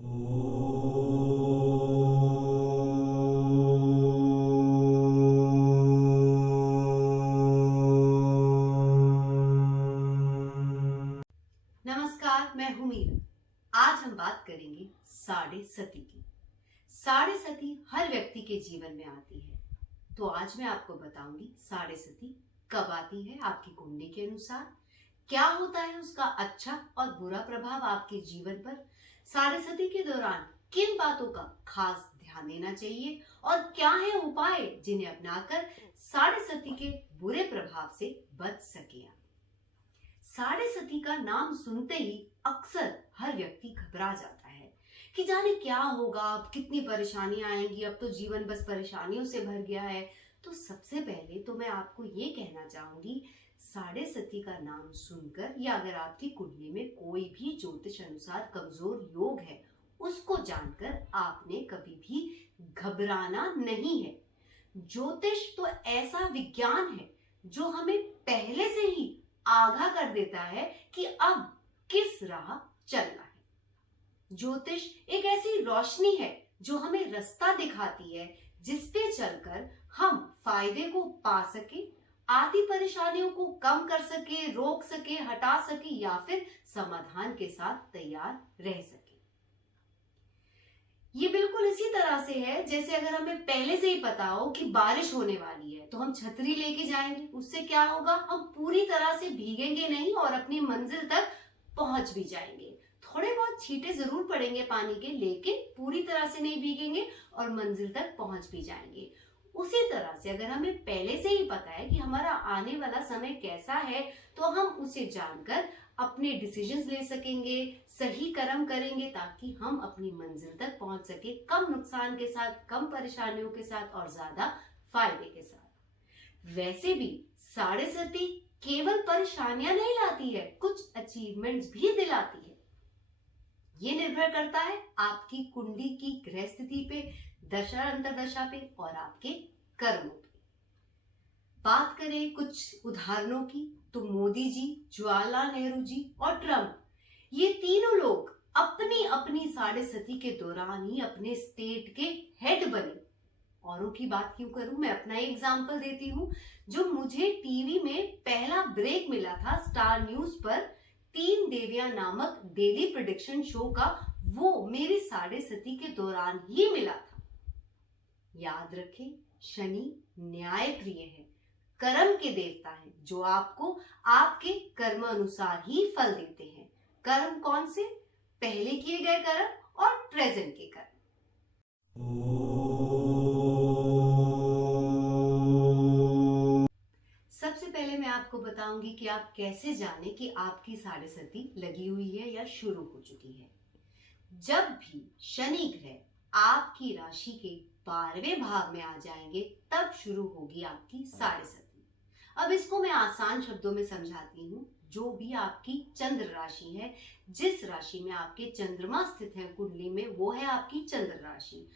नमस्कार, मैं हूं मीरा। आज हम बात करेंगे साढ़े सती की। साढ़े सती हर व्यक्ति के जीवन में आती है, तो आज मैं आपको बताऊंगी साढ़े सती कब आती है आपकी कुंडली के अनुसार, क्या होता है उसका अच्छा और बुरा प्रभाव आपके जीवन पर, साढ़े सती के दौरान किन बातों का खास ध्यान देना चाहिए और क्या है उपाय जिन्हें अपनाकर साढ़े सती के बुरे प्रभाव से बच सके। साढ़े सती का नाम सुनते ही अक्सर हर व्यक्ति घबरा जाता है कि जाने क्या होगा, अब कितनी परेशानियां आएंगी, अब तो जीवन बस परेशानियों से भर गया है। तो सबसे पहले तो मैं आपको ये कहना चाहूंगी, साढ़े सती का नाम सुनकर या अगर आपकी कुंडली में कोई भी ज्योतिष अनुसार कमजोर योग है, उसको जानकर आपने कभी भी घबराना नहीं है। ज्योतिष तो ऐसा विज्ञान है जो हमें पहले से ही आगाह कर देता है कि अब किस राह चलना है। ज्योतिष एक ऐसी रोशनी है जो हमें रास्ता दिखाती है, जिस पे चलकर हम फायदे को पा सके, आदि परेशानियों को कम कर सके, रोक सके, हटा सके या फिर समाधान के साथ तैयार रह सके। ये बिल्कुल इसी तरह से है जैसे अगर हमें पहले से ही पता हो कि बारिश होने वाली है तो हम छतरी लेके जाएंगे, उससे क्या होगा, हम पूरी तरह से भीगेंगे नहीं और अपनी मंजिल तक पहुंच भी जाएंगे। थोड़े बहुत छींटे जरूर पड़ेंगे पानी के, लेकिन पूरी तरह से नहीं भीगेंगे और मंजिल तक पहुंच भी जाएंगे। उसी तरह से अगर हमें पहले से ही पता है कि हमारा आने वाला समय कैसा है, तो हम उसे जानकर अपने डिसीजंस ले सकेंगे, सही कर्म करेंगे ताकि हम अपनी मंजिल तक पहुंच सके, कम नुकसान के साथ, कम परेशानियों के साथ और ज्यादा फायदे के साथ। वैसे भी साढ़े सती केवल परेशानियां नहीं लाती है, कुछ अचीवमेंट्स भी दिलाती है। ये निर्भर करता है आपकी कुंडली की ग्रह स्थिति पे, दशा अंतरदशा पे और आपके कर्मों पे। बात करें कुछ उदाहरणों की तो मोदी जी, जवाहरलाल नेहरू जी और ट्रम्प, ये तीनों लोग अपनी अपनी साढ़े सती के दौरान ही अपने स्टेट के हेड बने। औरों की बात क्यों करूं, मैं अपना ही एग्जांपल देती हूं। जो मुझे टीवी में पहला ब्रेक मिला था स्टार न्यूज पर, तीन देवियां नामक डेली प्रेडिक्शन शो का, वो मेरी साढ़े सती के दौरान ही मिला था। याद रखें, शनि न्याय प्रिय है, कर्म के देवता हैं जो आपको आपके कर्म अनुसार ही फल देते हैं। कर्म कौन से? पहले किए गए कर्म और प्रेजेंट के कर्म। सबसे पहले मैं आपको बताऊंगी कि आप कैसे जाने कि आपकी साढ़े सती लगी हुई है या शुरू हो चुकी है। जब भी शनि ग्रह आपकी राशि के 12वें भाव में आ जाएंगे, तब शुरू होगी आपकी साढ़े सती। अब इसको मैं आसान शब्दों में समझाती हूँ। जो भी आपकी चंद्र राशि है, जिस राशि में आपके चंद्रमा स्थित है कुंडली में, वो है आपकी चंद्र राशि।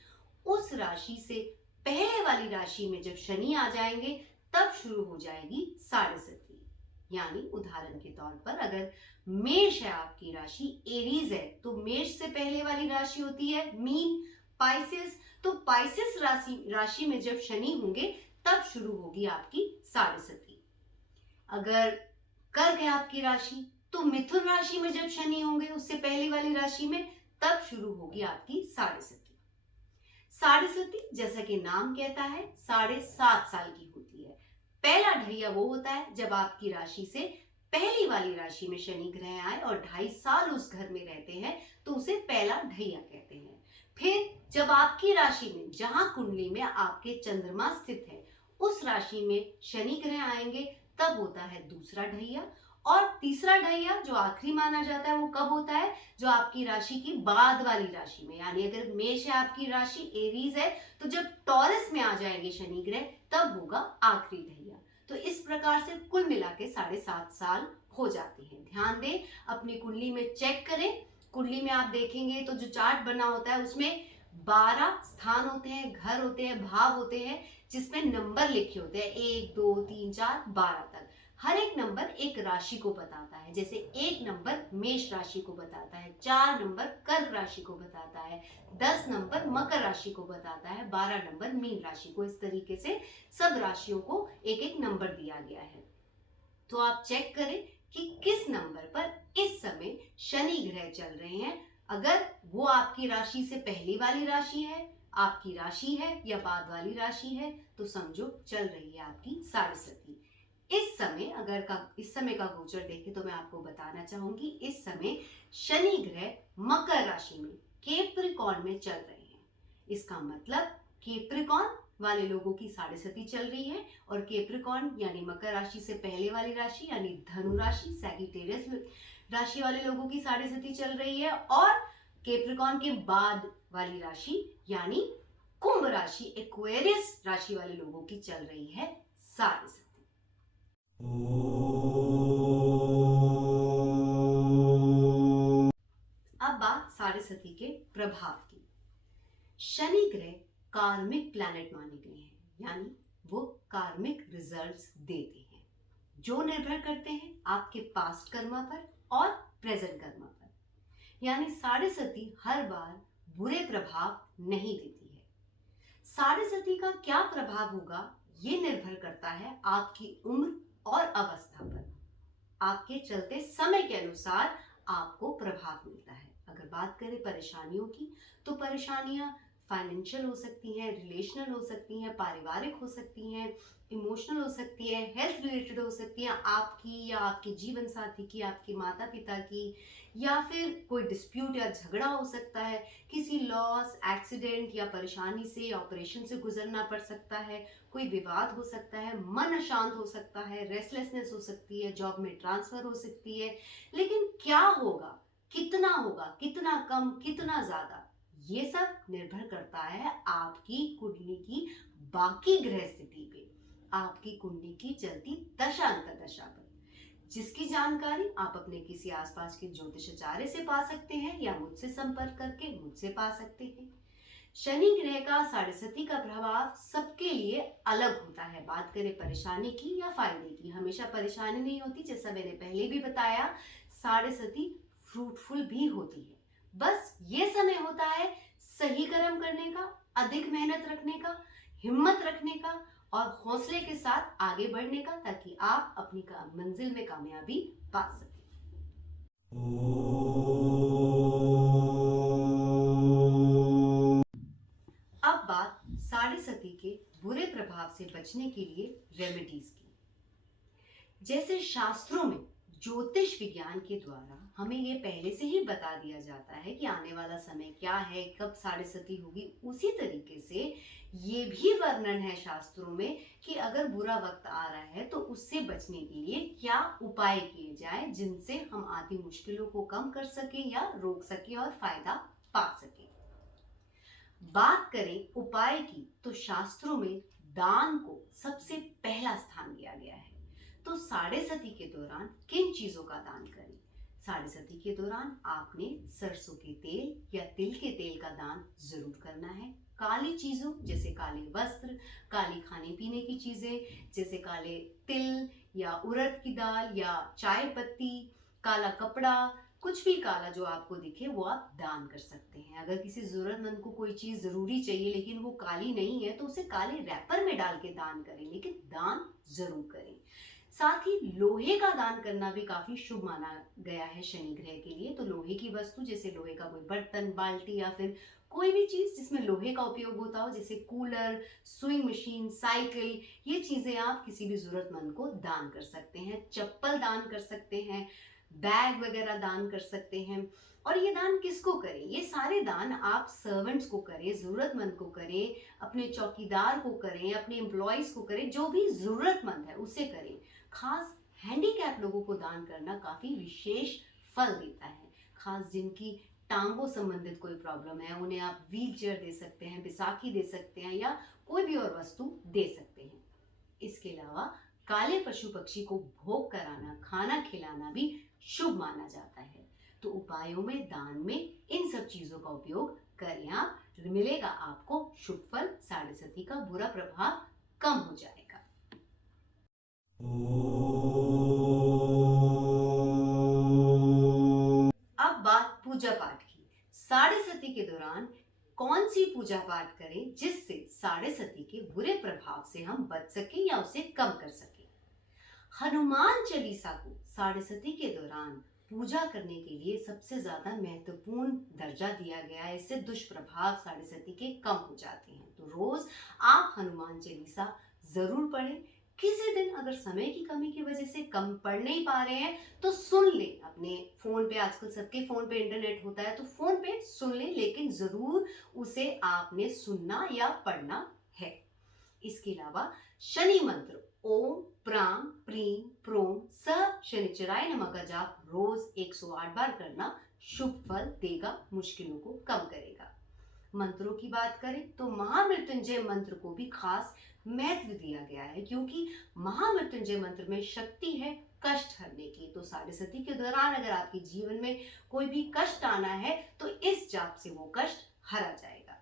उस राशि से पहले वाली राशि में जब शनि आ जाएंगे, तब शुरू हो जाएगी साढ़े सती। यानी उदाहरण के तौर पर अगर मेष है आपकी राशि, एरीज है, तो मेष से पहले वाली राशि होती है मीन, पाइसेस, तो पाइसेस राशि में जब शनि होंगे तब शुरू होगी आपकी साढ़े सती। अगर कर्क है आपकी राशि, तो मिथुन राशि में जब शनि होंगे, उससे पहली वाली राशि में, तब शुरू होगी आपकी साढ़े सती। साढ़े सती जैसा कि नाम कहता है 7.5 साल की होती है। पहला ढैया वो होता है जब आपकी राशि से पहली वाली राशि में शनि ग्रह आए और 2.5 साल उस घर में रहते हैं, तो उसे पहला ढैया कहते हैं। फिर जब आपकी राशि में, जहां कुंडली में आपके चंद्रमा स्थित है, उस राशि में शनि ग्रह आएंगे, तब होता है दूसरा ढैया। और तीसरा ढैया जो आखिरी माना जाता है, वो कब होता है? जो आपकी राशि की बाद वाली राशि में, यानी अगर मेष है आपकी राशि, एरीज है, तो जब टॉरस में आ जाएंगे शनि ग्रह, तब होगा आखिरी ढैया। तो इस प्रकार से कुल मिला के 7.5 साल हो जाते हैं। ध्यान दें, अपनी कुंडली में चेक करें। कुंडली में आप देखेंगे तो जो चार्ट बना होता है उसमें 12 स्थान होते हैं, घर होते हैं, भाव होते हैं, जिसमें नंबर लिखे होते हैं 1 2 3 4 12 तक। हर एक नंबर एक राशि को बताता है। जैसे 1 नंबर मेष राशि को बताता है, 4 नंबर कर्क राशि को बताता है, 10 नंबर मकर राशि को बताता है, 12 नंबर मीन राशि को। इस तरीके से सब राशियों को एक एक नंबर दिया गया है। तो आप चेक करें कि किस नंबर पर इस समय शनि ग्रह चल रहे हैं। अगर वो आपकी राशि से पहली वाली राशि है, आपकी राशि है या बाद वाली राशि है, तो समझो चल रही है आपकी साढ़े। इस समय का गोचर देखें तो मैं आपको बताना चाहूंगी, इस समय शनि ग्रह मकर राशि में कैप्रिकॉर्न में चल रहे हैं। इसका मतलब कैप्रिकॉर्न वाले लोगों की साढ़े चल रही है, और कैप्रिकॉर्न यानी मकर राशि से पहले वाली राशि यानी धनु राशि सैजिटेरियस राशि वाले लोगों की साढ़े चल रही है, और कैप्रिकॉर्न के बाद वाली राशि यानी कुंभ राशि एक्वेरियस राशि वाले लोगों की चल रही है साढ़े। अब बात साढ़े के प्रभाव की। शनि ग्रह कार्मिक प्लैनेट माने गए हैं, यानी वो कार्मिक रिजल्ट्स देते हैं जो निर्भर करते हैं आपके पास्ट कर्मा पर और प्रेजेंट कर्मा पर। यानी साढ़े हर बार बुरे प्रभाव नहीं देती है। साढ़े का क्या प्रभाव होगा ये निर्भर करता है आपकी उम्र और अवस्था पर। आपके चलते समय के अनुसार आपको प्रभाव मिलता है। अगर बात करें परेशानियों की, तो परेशानियां फाइनेंशियल हो सकती हैं, रिलेशनल हो सकती हैं, पारिवारिक हो सकती हैं, इमोशनल हो सकती है, हेल्थ रिलेटेड हो सकती हैं, आपकी या आपके जीवन साथी की, आपके माता पिता की, या फिर कोई डिस्प्यूट या झगड़ा हो सकता है, किसी लॉस, एक्सीडेंट या परेशानी से, ऑपरेशन से गुजरना पड़ सकता है, कोई विवाद हो सकता है, मन अशांत हो सकता है, रेस्टलेसनेस हो सकती है, जॉब में ट्रांसफर हो सकती है। लेकिन क्या होगा, कितना कम, कितना ज्यादा, ये सब निर्भर करता है आपकी कुंडली की बाकी ग्रह स्थिति पे, आपकी कुंडली की चलती दशा अंतर्दशा पर, जिसकी जानकारी आप अपने किसी आसपास के ज्योतिषाचार्य से पा सकते हैं या मुझसे संपर्क करके मुझसे पा सकते हैं। शनि ग्रह का साढ़े का प्रभाव सबके लिए अलग होता है। बात करें परेशानी की या फायदे की, हमेशा परेशानी नहीं होती, जैसा मैंने पहले भी बताया। साढ़े फ्रूटफुल भी होती है। बस ये समय होता है सही कर्म करने का, अधिक मेहनत रखने का, हिम्मत रखने का और हौसले के साथ आगे बढ़ने का, ताकि आप अपनी मंजिल में कामयाबी पा सकें। अब बात साढ़े के बुरे प्रभाव से बचने के लिए रेमेडीज की। जैसे शास्त्रों में ज्योतिष विज्ञान के द्वारा हमें ये पहले से ही बता दिया जाता है कि आने वाला समय क्या है, कब साढ़े होगी, उसी तरीके से ये भी वर्णन है शास्त्रों में कि अगर बुरा वक्त आ रहा है तो उससे बचने के लिए क्या उपाय किए जाएं, जिनसे हम आती मुश्किलों को कम कर सकें या रोक सकें और फायदा पा सकें। बात करें उपाय की, तो शास्त्रों में दान को सबसे पहला स्थान दिया गया है। तो साढ़े के दौरान किन चीजों का दान करें? साढ़े के दौरान आपने सरसों के तेल या तिल के तेल का दान जरूर करना है। काली चीजों जैसे काले वस्त्र, काली खाने पीने की चीजें जैसे काले तिल या उड़द की दाल या चाय पत्ती, काला कपड़ा, कुछ भी काला जो आपको दिखे वो आप दान कर सकते हैं। अगर किसी जरूरतमंद को कोई चीज जरूरी चाहिए लेकिन वो काली नहीं है, तो उसे काले रैपर में डाल के दान करें, लेकिन दान जरूर करें। साथ ही लोहे का दान करना भी काफी शुभ माना गया है शनि ग्रह के लिए। तो लोहे की वस्तु जैसे लोहे का कोई बर्तन, बाल्टी या फिर कोई भी चीज जिसमें लोहे का उपयोग होता हो, जैसे कूलर, सुइंग मशीन, साइकिल, ये चीजें आप किसी भी जरूरतमंद को दान कर सकते हैं। चप्पल दान कर सकते हैं, बैग वगैरह दान कर सकते हैं। और ये दान किसको करें? ये सारे दान आप सर्वेंट्स को करें, जरूरतमंद को करें, अपने चौकीदार को करें, अपने एम्प्लॉयज को करें, जो भी जरूरतमंद है उसे करें। खास हैंडीकैप लोगों को दान करना काफी विशेष फल देता है। खास जिनकी टांगों संबंधित कोई प्रॉब्लम है, उन्हें आप व्हील चेयर दे सकते हैं, बैसाखी दे सकते हैं या कोई भी और वस्तु दे सकते हैं। इसके अलावा काले पशु पक्षी को भोग कराना, खाना खिलाना भी शुभ माना जाता है। तो उपायों में, दान में इन सब चीजों का उपयोग करें आप, मिलेगा आपको शुभ फल। साढ़े का बुरा प्रभाव कम हो जाएगा। साढ़े सती के दौरान कौन सी पूजा पाठ करें जिससे साढ़े सती के बुरे प्रभाव से हम बच सकें या उसे कम कर सकें। हनुमान चालीसा को साढ़े सती के दौरान पूजा करने के लिए सबसे ज्यादा महत्वपूर्ण दर्जा दिया गया है। इससे दुष्प्रभाव साढ़े सती के कम हो जाते हैं। तो रोज आप हनुमान चालीसा जरूर पढ़ें। किसी दिन अगर समय की कमी की वजह से कम पढ़ नहीं पा रहे हैं तो सुन लें अपने फोन पे। आजकल सबके फोन पे इंटरनेट होता है तो फोन पे सुन लें, लेकिन जरूर उसे आपने सुनना या पढ़ना है। इसके अलावा शनि मंत्र ओम प्राम प्रीम प्रोम स शनिचराय नमः का जाप रोज 108 बार करना शुभ फल देगा, मुश्किलों को कम करेगा। मंत्रों की बात करें तो महामृत्युंजय मंत्र को भी खास महत्व दिया गया है, क्योंकि महामृत्युंजय मंत्र में शक्ति है कष्ट हरने की। तो साढ़े सती के दौरान अगर आपके जीवन में कोई भी कष्ट आना है तो इस जाप से वो कष्ट हरा जाएगा।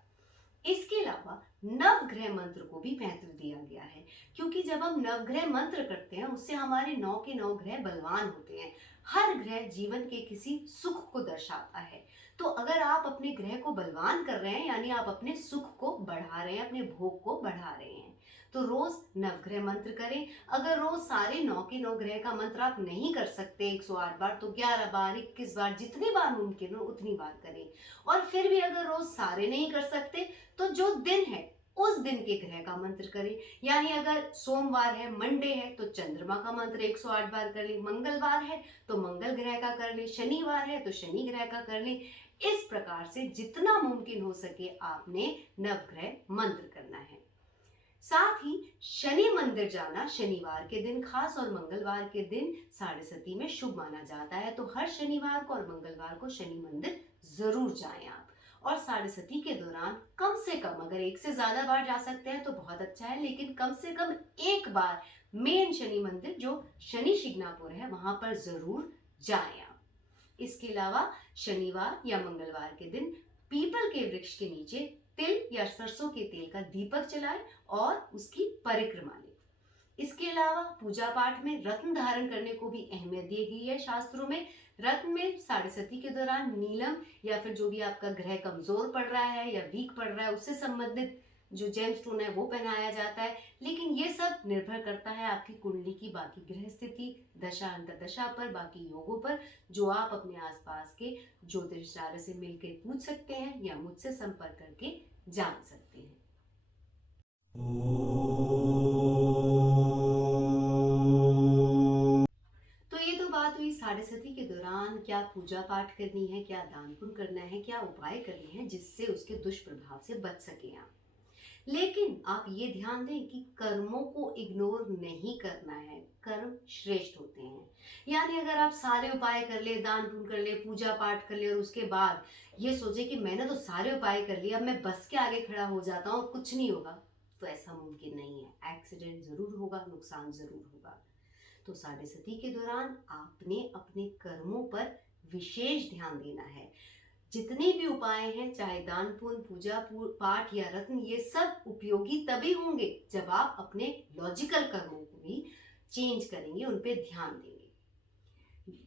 इसके अलावा नवग्रह मंत्र को भी महत्व दिया गया है, क्योंकि जब हम नवग्रह मंत्र करते हैं उससे हमारे 9 के 9 ग्रह बलवान होते हैं। हर ग्रह जीवन के किसी सुख को दर्शाता है। तो अगर आप अपने ग्रह को बलवान कर रहे हैं यानी आप अपने सुख को बढ़ा रहे हैं, अपने भोग को बढ़ा रहे हैं, तो रोज नवग्रह मंत्र करें। अगर रोज सारे 9 के 9 ग्रह का मंत्र आप नहीं कर सकते 108 बार, तो 11 बार 21 बार जितनी बार मुमकिन हो उतनी बार करें। और फिर भी अगर रोज सारे नहीं कर सकते तो जो दिन है उस दिन के ग्रह का मंत्र करें। यानी अगर सोमवार है, मंडे है, तो चंद्रमा का मंत्र 108 बार कर लें। मंगलवार है तो मंगल ग्रह का कर लें। शनिवार है तो शनि ग्रह का कर लें। इस प्रकार से जितना मुमकिन हो सके आपने नवग्रह मंत्र करना है। साथ ही शनि मंदिर जाना शनिवार के दिन खास और मंगलवार के दिन साढ़े सती में शुभ माना जाता है। तो हर शनिवार को और मंगलवार को शनि मंदिर जरूर जाएं आप। और साढ़े सती के दौरान कम से कम, अगर एक से ज्यादा बार जा सकते हैं तो बहुत अच्छा है, लेकिन कम से कम एक बार मेन शनि मंदिर जो शनि शिग्नापुर है वहां पर जरूर जाएं आप। इसके अलावा शनिवार या मंगलवार के दिन पीपल के वृक्ष के नीचे तिल या सरसों के तेल का दीपक जलाएं और उसकी परिक्रमा लें। इसके अलावा पूजा पाठ में रत्न धारण करने को भी अहमियत दी गई है शास्त्रों में। रत्न में साढ़े सती के दौरान नीलम या फिर जो भी आपका ग्रह कमजोर पड़ रहा है या वीक पड़ रहा है उससे संबंधित जो जेम स्टोन है वो पहनाया जाता है। लेकिन ये सब निर्भर करता है आपकी कुंडली की बाकी ग्रह स्थिति, दशा अंतरदशा पर, बाकी योगों पर, जो आप अपने आसपास के ज्योतिषाचार्य से मिलकर पूछ सकते हैं या मुझसे संपर्क करके जान सकते हैं। तो ये तो बात हुई साढ़े सती के दौरान क्या पूजा पाठ करनी है, क्या दान पुण्य करना है, क्या उपाय करने हैं जिससे उसके दुष्प्रभाव से बच सके आप। लेकिन आप ये ध्यान दें कि कर्मों को इग्नोर नहीं करना है। कर्म श्रेष्ठ होते हैं। यानी अगर आप सारे उपाय कर ले, दान पुण्य कर ले, पूजा पाठ कर ले और उसके बाद ये सोचे कि मैंने तो सारे उपाय कर लिए, अब मैं बस के आगे खड़ा हो जाता हूँ और कुछ नहीं होगा, तो ऐसा मुमकिन नहीं है। एक्सीडेंट जरूर होगा, नुकसान जरूर होगा। तो साढ़े सती के दौरान आपने अपने कर्मों पर विशेष ध्यान देना है। जितने भी उपाय हैं, चाहे दान पुण्य, पूजा पाठ या रत्न, ये सब उपयोगी तभी होंगे जब आप अपने लॉजिकल कर्मों को भी चेंज करेंगे, उन पे ध्यान देंगे।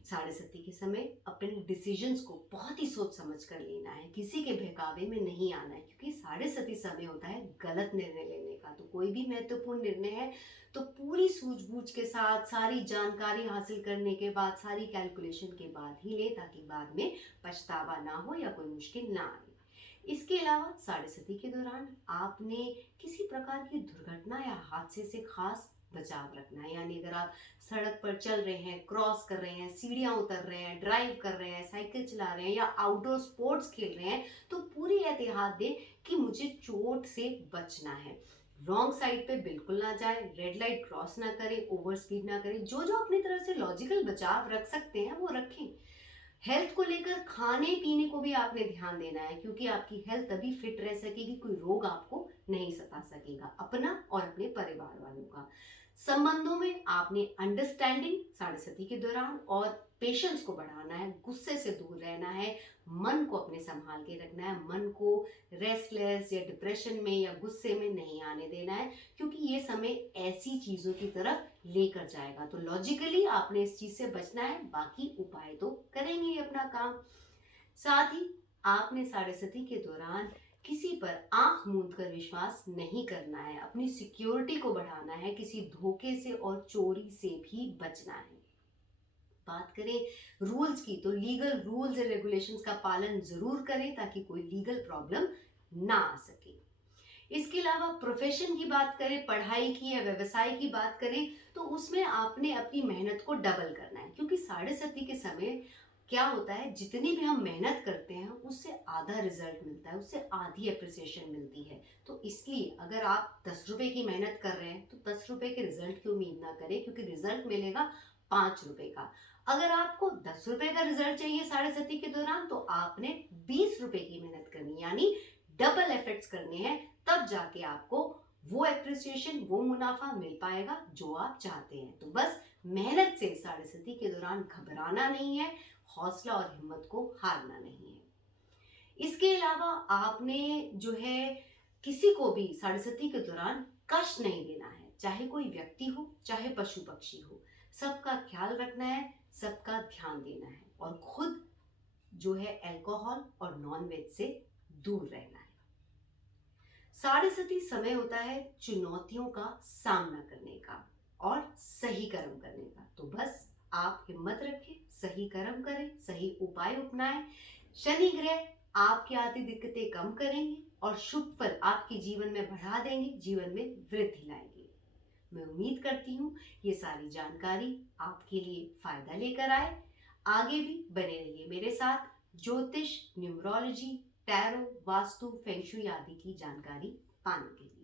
साढ़े सती के समय अपने डिसीजंस को बहुत ही सोच समझ कर लेना है, किसी के बहकावे में नहीं आना है, क्योंकि साढ़े सती समय होता है गलत निर्णय लेने का। तो कोई भी महत्वपूर्ण निर्णय है तो पूरी सूझबूझ के साथ, सारी जानकारी हासिल करने के बाद, सारी कैलकुलेशन के बाद ही ले, ताकि बाद में पछतावा ना हो या कोई मुश्किल ना आए। इसके अलावा साढ़े सती के दौरान आपने किसी प्रकार की दुर्घटना या हादसे से खास बचाव रखना है। यानी अगर आप सड़क पर चल रहे हैं, क्रॉस कर रहे हैं, सीढ़ियां उतर रहे हैं, ड्राइव कर रहे हैं, साइकिल चला रहे हैं या आउटडोर स्पोर्ट्स खेल रहे हैं, तो पूरी एहतियात दें कि मुझे चोट से बचना है। रॉन्ग साइड पे बिल्कुल ना जाए, रेड लाइट क्रॉस ना करें, ओवर स्पीड ना करें। जो जो अपनी तरफ से लॉजिकल बचाव रख सकते हैं वो रखें। हेल्थ को लेकर खाने पीने को भी आपने ध्यान देना है, क्योंकि आपकी हेल्थ तभी फिट रह सकेगी, कोई रोग आपको नहीं सता सकेगा, अपना और अपने परिवार वालों का। संबंधों में आपने अंडरस्टैंडिंग साढ़े सती के दौरान और पेशेंस को बढ़ाना है, गुस्से से दूर रहना है, मन को अपने संभाल के रखना है, मन को रेस्टलेस या डिप्रेशन में या गुस्से में नहीं आने देना है, क्योंकि ये समय ऐसी चीजों की तरफ लेकर जाएगा। तो लॉजिकली आपने इस चीज से बचना है, बाकी उपाय तो करेंगे ही अपना काम। साथ ही आपने साढ़े सती के दौरान किसी पर आंख मूंद कर विश्वास नहीं करना है, अपनी सिक्योरिटी को बढ़ाना है, किसी धोखे से और चोरी से भी बचना है। बात करें रूल्स की, तो लीगल रूल्स एंड रेगुलेशंस का पालन जरूर करें ताकि कोई लीगल प्रॉब्लम ना आ सके। इसके अलावा प्रोफेशन की बात करें, पढ़ाई की या व्यवसाय की बात करें, तो उसमें आपने अपनी मेहनत को डबल करना है, क्योंकि साढ़े सती के समय क्या होता है, जितनी भी हम मेहनत करते हैं उससे आधा रिजल्ट मिलता है, उससे आधी अप्रिसिएशन मिलती है। तो इसलिए अगर आप 10 रुपए की मेहनत कर रहे हैं तो 10 रुपए के रिजल्ट की उम्मीद ना करें, क्योंकि रिजल्ट मिलेगा 5 रुपए का। अगर आपको 10 रुपए का रिजल्ट चाहिए साढ़े सती के दौरान, तो आपने 20 रुपए की मेहनत करनी, यानी डबल एफर्ट्स करने हैं, तब जाके आपको वो एप्रिसिएशन, वो मुनाफा मिल पाएगा जो आप चाहते हैं। तो बस मेहनत से साढ़े सती के दौरान घबराना नहीं है, हौसला और हिम्मत को हारना नहीं है। इसके अलावा आपने जो है किसी को भी साढ़े सती के दौरान कष्ट नहीं देना है, चाहे कोई व्यक्ति हो चाहे पशु पक्षी हो, सबका ख्याल रखना है, सबका ध्यान देना है और खुद जो है अल्कोहल और नॉनवेज से दूर रहना है। साढ़े सती समय होता है चुनौतियों का सामना करने का और सही कर्म करने का। तो बस आप हिम्मत रखें, सही कर्म करें, सही उपाय अपनाएं। शनि ग्रह आपकी आती दिक्कतें कम करेंगे और शुभ फल आपके जीवन में बढ़ा देंगे, जीवन में वृद्धि लाएंगे। मैं उम्मीद करती हूँ ये सारी जानकारी आपके लिए फायदा लेकर आए। आगे भी बने रहिए मेरे साथ ज्योतिष, न्यूमरोलॉजी, टैरो, वास्तु, फेंगशुई आदि की जानकारी पाने के लिए।